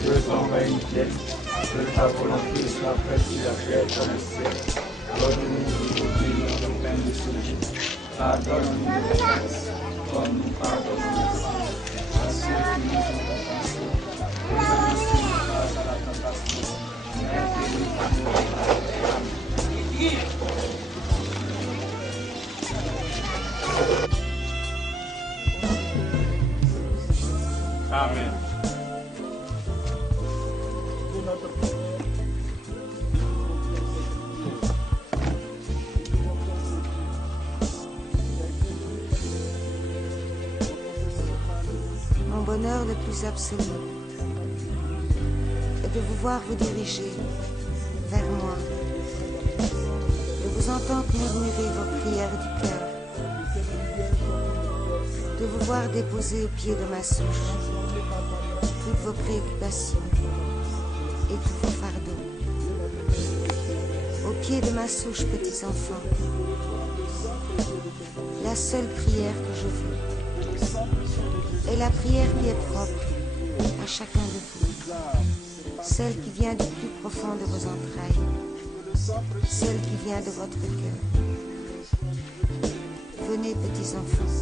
Que ton règne vienne, que ta volonté soit faite sur la terre comme au ciel. Donne-nous aujourd'hui notre pain de ce jour. Pardonne-nous nos offenses, comme nous pardonnons à ceux qui nous ont offensés. Et ne nous soumets pas à la tentation, mais délivre-nous du mal. Amen. Amen. Mon bonheur le plus absolu est de vous voir vous diriger vers moi, de vous entendre murmurer vos prières du cœur, de vous voir déposer au pied de ma souche toutes vos préoccupations et tous vos fardeaux. Au pied de ma souche, petits enfants, la seule prière que je veux est la prière qui est propre à chacun de vous, celle qui vient du plus profond de vos entrailles, celle qui vient de votre cœur. Venez, petits enfants,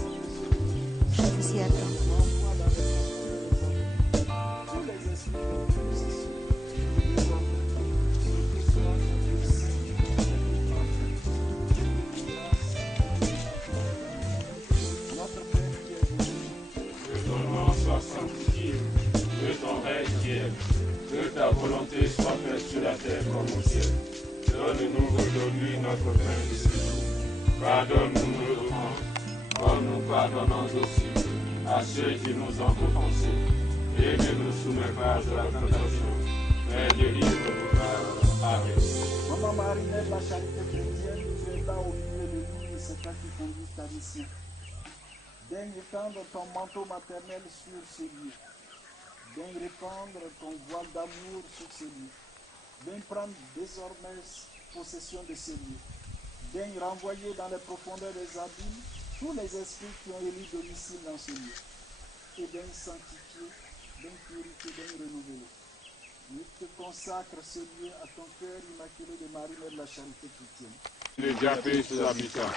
je vous y attends. Que ta volonté soit faite sur la terre comme au ciel. Donne-nous aujourd'hui notre pain de ce jour. Pardonne-nous nos offenses, comme nous pardonnons aussi à ceux qui nous ont offensés, et ne nous soumets pas à la tentation, mais délivre-nous par Amen. Maman Marie-Mère, la charité chrétienne, tu es là au milieu de nous et c'est toi qui conduis ta mission. Daigne étendre ton manteau maternel sur ces lieux. Daigne répandre ton voile d'amour sur ces lieux. Daigne prendre désormais possession de ces lieux. Daigne renvoyer dans les profondeurs des abîmes tous les esprits qui ont élu domicile dans ce lieu. Et daigne sanctifier, daigne purifier, daigne renouveler. Je te consacre ce lieu à ton cœur immaculé de Marie-Mère de la charité chrétienne. Les diapés ses habitants,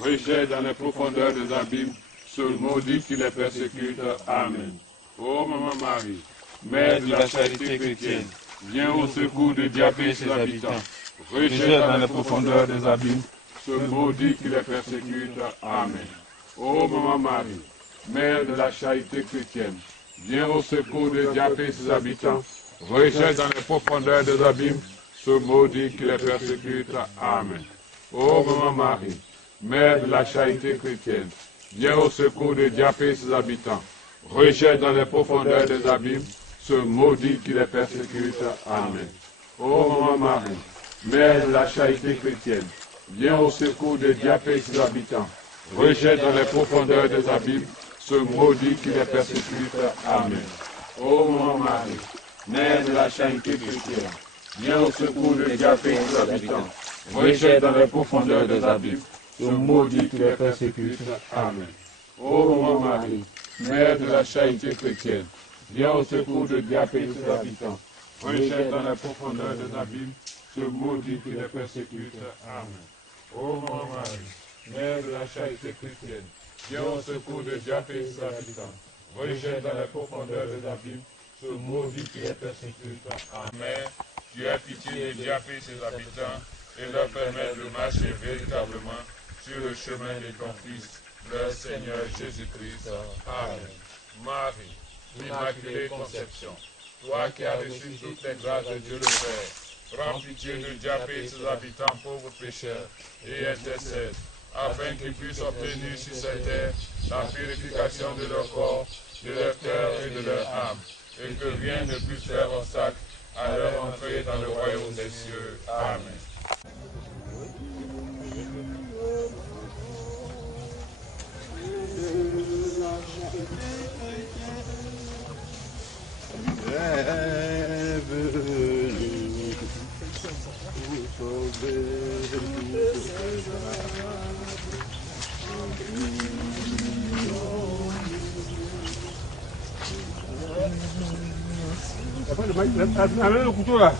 rejette dans les profondeurs des abîmes, ce maudit qui les persécute. Amen. Ô Maman Marie, Mère de la charité chrétienne, viens au secours des diapés et ses habitants, rejette dans les profondeurs des abîmes, ce maudit qui les persécute. Amen. Ô Maman Marie, Mère de la charité chrétienne, viens au secours des diapés et ses habitants, rejette dans les profondeurs des abîmes, ce maudit qui les persécute. Amen. Ô Maman Marie, Mère de la charité chrétienne, viens au secours des diapés et ses habitants, rejette dans les profondeurs des abîmes, ce maudit qui les persécute. Amen. Ô Maman Marie, Mère de la charité chrétienne, viens au secours des diapés et ses habitants, rejette dans les profondeurs des abîmes, ce maudit qui les persécute. Amen. Ô Maman Marie, Mère de la charité chrétienne, viens au secours des diapés et ses habitants, rejette dans les profondeurs des abîmes, ce maudit qui les persécute. Amen. Ô Maman Marie, Mère de la charité chrétienne, viens au secours des diapés et ses habitants, rejette dans les profondeurs des abîmes, ce maudit qui les persécute. Amen. Ô Maman Marie, Mère de la charité chrétienne, viens au secours des diapés et ses habitants, rejette dans les profondeurs des abîmes, ce maudit qui les persécute. Amen. Tu as pitié des diapés et ses habitants, et leur permettre de marcher véritablement sur le chemin de ton Fils, le Seigneur Jésus-Christ. Amen. Marie, l'Immaculée Conception, toi qui as reçu toutes les grâces de Dieu le Père, prends pitié de diapés et ses habitants pauvres pécheurs, et intercède, afin qu'ils puissent obtenir sur cette terre la purification de leur corps, de leur cœur et de leur âme, et que rien ne puisse faire obstacle à leur entrée dans le royaume des cieux. Amen. Amène le couteau là.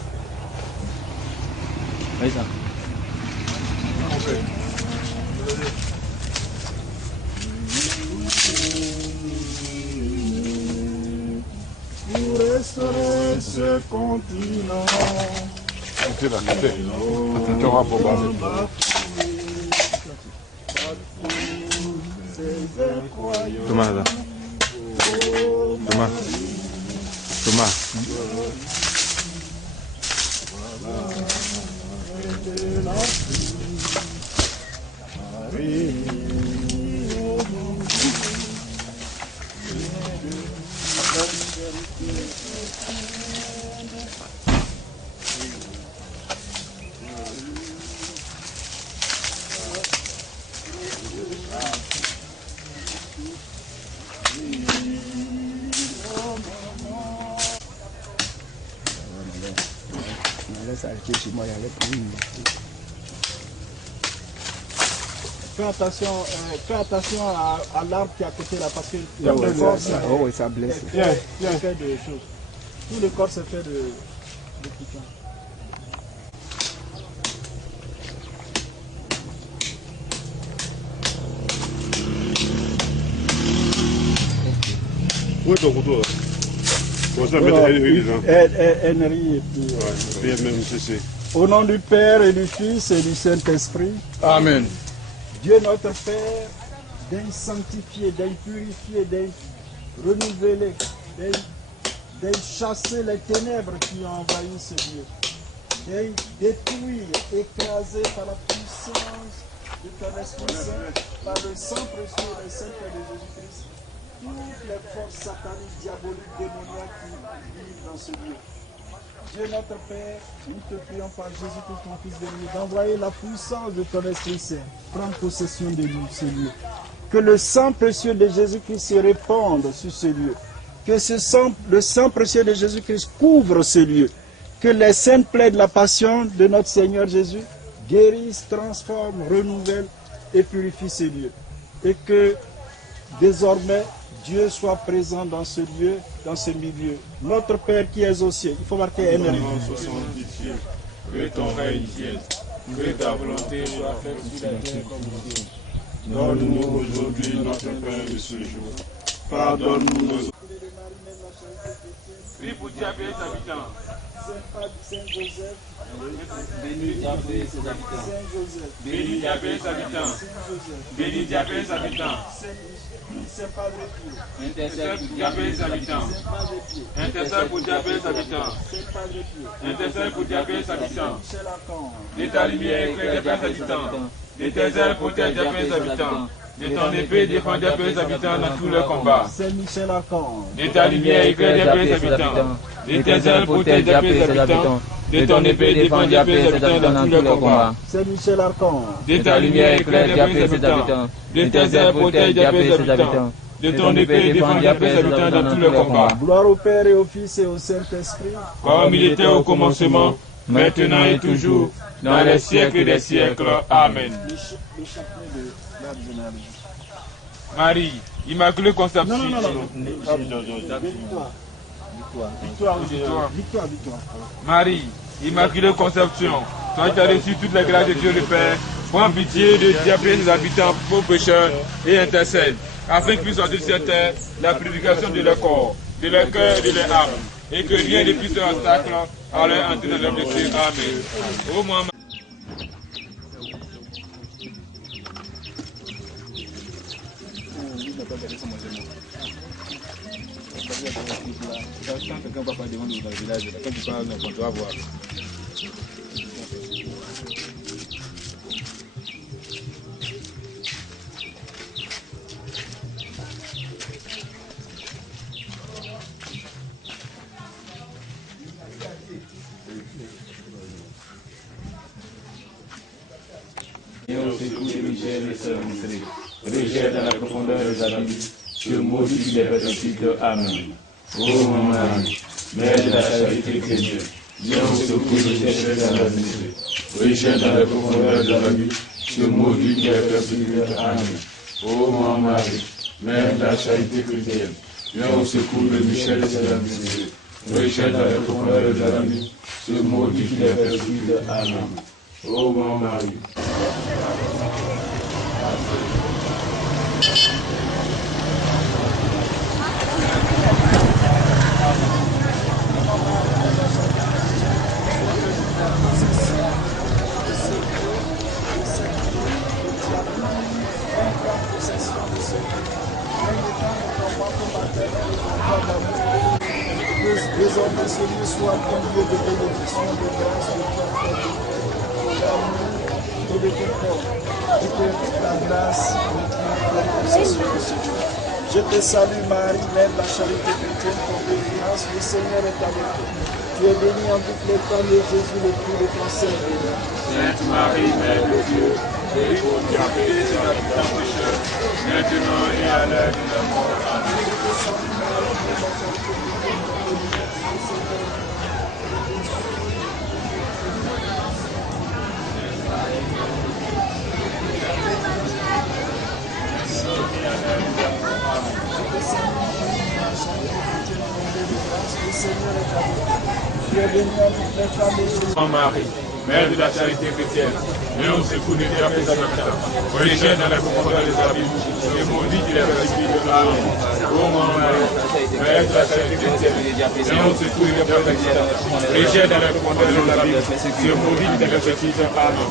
Oui, ça. Pour restaurer ce continent. Écoutez là, écoutez. Tu auras pour Thomas là. Thomas. Fais attention à l'arbre qui est à côté là parce que le corps ça blesse. Fait de choses. Tout le corps c'est fait de piquant. Où est ton couteau là? On va mettre Henry et puis. même ceci. Au nom du Père et du Fils et du Saint-Esprit. Amen. Dieu notre Père, daigne sanctifier, daigne purifier, daigne renouveler, daigne chasser les ténèbres qui ont envahi ce lieu, daigne détruire, écraser par la puissance de ton Esprit Saint, par le sang précieux et le Saint-Père de Jésus-Christ, toutes les forces sataniques, diaboliques, démoniaques qui vivent dans ce lieu. Dieu notre Père, nous te prions par Jésus-Christ, ton Fils de Dieu, d'envoyer la puissance de ton Esprit Saint, prendre possession de nous, ce lieu. Que le sang précieux de Jésus-Christ se répande sur ce lieu. Que le sang précieux de Jésus-Christ couvre ce lieu. Que les saintes plaies de la passion de notre Seigneur Jésus guérissent, transforment, renouvellent et purifient ce lieu. Et que désormais, Dieu soit présent dans ce lieu, dans ce milieu. Notre Père qui es aux cieux, il faut marquer un élément. Que ton règne vienne, que ta volonté soit faite sur la terre comme au ciel. Donne-nous aujourd'hui notre pain de ce jour. Pardonne-nous nos offenses. Prie pour Diable et ses habitants. Saint Joseph, Bénis Diable et ses habitants. Saint Joseph, Bénis Diable et ses habitants. Bénis Diable et ses habitants. Saint Padre Pio, Intercède pour Diable et ses habitants. Saint Padre Pio, Intercède pour Diable et ses habitants. Saint Padre Pio, Intercède pour Diable et ses habitants. Michel Archange, De ta lumière éclaire Diable et ses habitants. De tes ailes protège Diable et ses habitants. De ton épée défend Diable et ses habitants dans tous leurs combats. Saint Michel Archange, De ta lumière éclaire Diable et ses habitants. De tes ailes protège Diable et ses habitants. De ton épée défend Diable et ses habitants dans tous leurs combats. Saint Michel Archange, De ta lumière éclaire Diable et ses habitants. De tes ailes protège Diable et ses habitants. De ton épée défend Diable et ses habitants dans tous leurs combats. gloire au Père et au Fils et au Saint-Esprit. Comme il était au commencement, maintenant et toujours, dans les siècles des siècles. Amen. Le chapelet de l'Arche générale. Marie, Immaculée Conception. Victoire. Marie, Immaculée Conception, toi qui as reçu toutes les grâces de Dieu le Père, prends pitié de Diable et ses habitants, pauvres pécheurs, et intercède, afin qu'ils puissent sortir de cette terre la purification de leur corps, de leur cœur et de leur âme, et que rien ne puisse leur obstacle à leur entrée dans leur blessure. Amen. Ô moi, Et au secours de Michel et Sœur Michel, rejette dans la profondeur des abîmes, que maudit les persécuteurs. Amen. Ô mon Marie, Mère de la charité chrétienne, viens au secours de Michel et Sœur Michel, rejette dans la profondeur des abîmes, que maudit les persécuteurs. Amen. Ô mon Marie, Mère de la charité chrétienne, viens au secours de Michel et Sœur Michel, rejette dans la profondeur des abîmes, que maudit les persécuteurs. Amen. Ô mon Marie, désormais ce lieu soit un lieu de bénédiction, de grâce, de d'amour et de confort. Et que la grâce nous possession de ce Dieu. Je te salue Marie, Mère de la charité chrétienne, pour grâce, le Seigneur est avec toi. Tu es bénie en toutes les femmes et Jésus, le fruit de ton sein. Sainte Marie, Mère de Dieu, prie pour nous pécheurs, maintenant et à l'heure de la mort. Amen. Ô Marie, Mère de la charité chrétienne, viens au secours de Diable et ses habitants, rejette dans la profondeur des abîmes, et maudit les persécuteurs. Amen. Ô Marie, Mère de la charité chrétienne, viens au secours de Diable et ses habitants, rejette dans la profondeur des abîmes, et maudit les persécuteurs. Amen.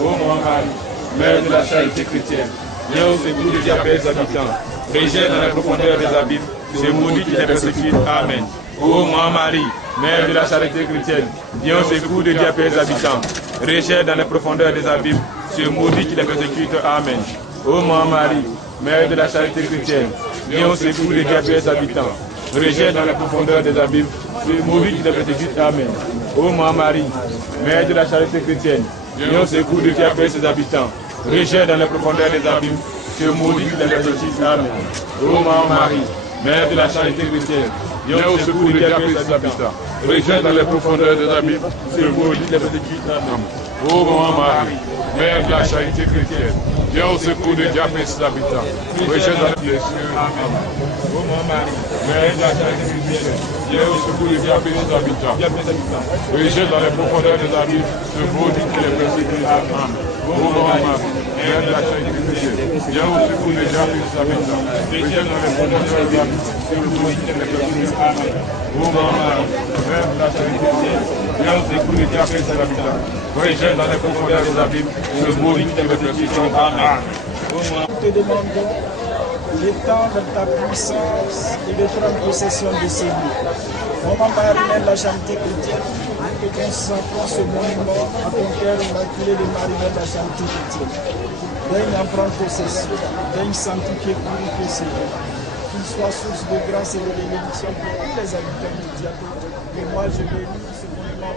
Ô Marie, Mère de la charité chrétienne, viens au secours de Diable et ses habitants, rejette dans la profondeur des abîmes, et maudit les persécuteurs. Amen. Ô Marie, Mère de la charité chrétienne, viens au secours de Diable et ses habitants, rejette dans les profondeurs des abîmes, ce maudit qui les persécute. Amen. Ô Marie, Mère de la charité chrétienne, viens au secours des diables et des habitants. Rejette dans la profondeur des abîmes, le maudit qui les persécute. Amen. Ô Marie, Mère de la charité chrétienne, viens au secours des diables et ses habitants. Rejette dans la profondeur des abîmes, ce maudit qui les persécute. Amen. Ô Marie, Mère de la charité chrétienne, viens au secours des diables et ses habitants. Rejette dans les profondeurs des abîmes, ce maudit qui les persécute. Amen. Ô Marie, Mère de la charité chrétienne, viens au secours des diables et ses habitants. Rejette dans les cieux. Amen. Ô Marie, Mère de la charité chrétienne, viens au secours des diables et ses habitants. Rejette dans les profondeurs des abîmes, ce maudit qui les persécute. Amen. Ô Marie, Mère de la charité chrétienne, viens au secours des diables et ses habitants. Rejette dans les profondeurs des abîmes, ce maudit qui les persécute. Amen. Ô Marie, Mère de la charité chrétienne, viens au secours des diables et ses habitants. Rejette dans les profondeurs des abîmes, ce maudit qui les persécute. Amen. Te demandons d'étendre ta puissance et de prendre possession de ces lieux. Maman Marie, Mère de la charité chrétienne, que ton sang prend ce monument à ton cœur immaculé de Marie, Mère de la charité chrétienne. Daigne en prendre possession, daigne sanctifier, purifier ces lieux. Qu'il soit source de grâce et de bénédiction pour tous les habitants du diable. Et moi, je bénis ce monument.